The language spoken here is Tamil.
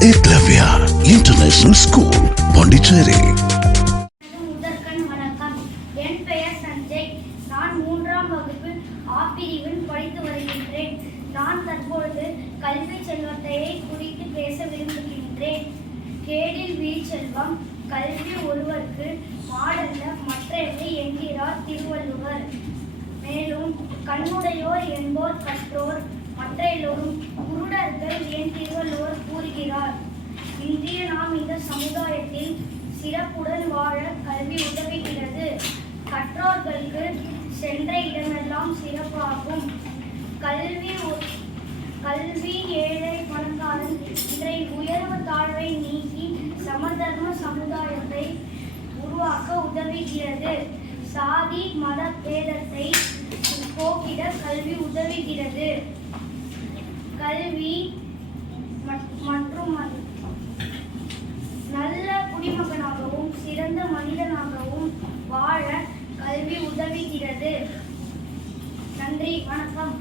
Eklavya International School, Pondicherry. வணக்கம். என் பெயர் சஞ்சய். நான் மூன்றாம் வகுப்பு ஆ பிரிவில் படித்து வருகின்றேன். நான் தற்பொழுது கல்வி செல்வத்தையை குறித்து பேச விரும்புகின்றேன். கேடில் வீழ்ச்செல்வம் கல்வி ஒருவருக்கு மாடல்ல மற்றவை என்கிறார் திருவள்ளுவர். மேலும் கண்ணுடையோர் என்போர் கற்றோர் சமுதாயத்தில் சிறப்புடன் வாழ கல்வி உதவுகிறது. கற்றோர்களுக்கு சென்ற இடமெல்லாம் சிறப்பாகும். கல்வி கல்வி ஏழை பணக்காரன் இன்றைய உயர்வு தாழ்வை நீக்கி சமதர்ம சமுதாயத்தை உருவாக்க உதவுகிறது. சாதி மத பேதத்தை போக்கிட கல்வி உதவுகிறது. கல்வி நன்றி வணக்கம்.